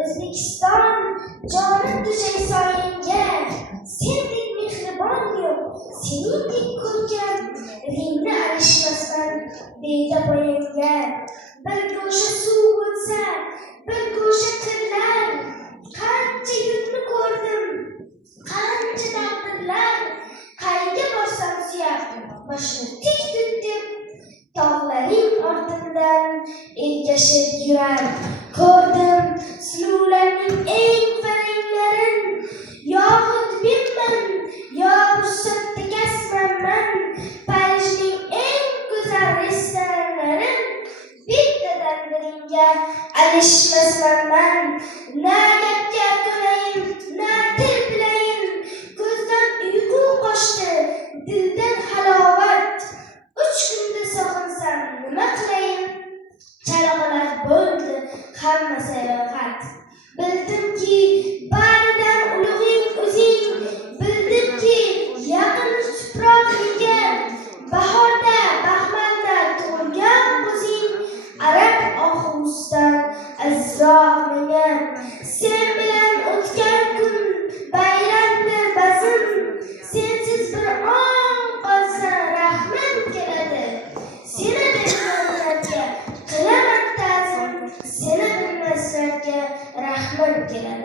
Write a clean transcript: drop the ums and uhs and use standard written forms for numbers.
O'zbekiston jonim tushar soyingga, sendek mehribon yo'q, seningdek ko'rkam, ringni alishmasman deydi poyangga. Bir go'sha suv bo'lsa, bir go'sha qirlar, qancha yurtni ko'rdim, qancha taqdirlar, qayga borsam suyab, boshni tik tutib, tog'laring ortimdan ergashib yurar. Ko'rdim sulularning eng faranglarin, yoxud menman, yo ruxsatda kasmanman. Parijning eng go'zal restoranlarin, bittadan biringga alishmasman. Na gapga ko'nayin, na til bilayin, ko'zdan uyqu qochdi, dildan halovat. 3 kunda sog'insam nima qilayin? Charog'lar bo'ldi hamma sayohat. Bildimki baridan ulug'ing o'zing, bildimki yaqin tuproq ekan. Bahorda baxmalda tug'ilgan o'zing, arab oxusdan azizroq menga. Sen bilan o'tgan kun bayramdir bazm, sensiz bir on qolsa rahmim keladi. Seni bilmaslarga qilaman ta'zim, seni bilmaslarga rahmim keladi.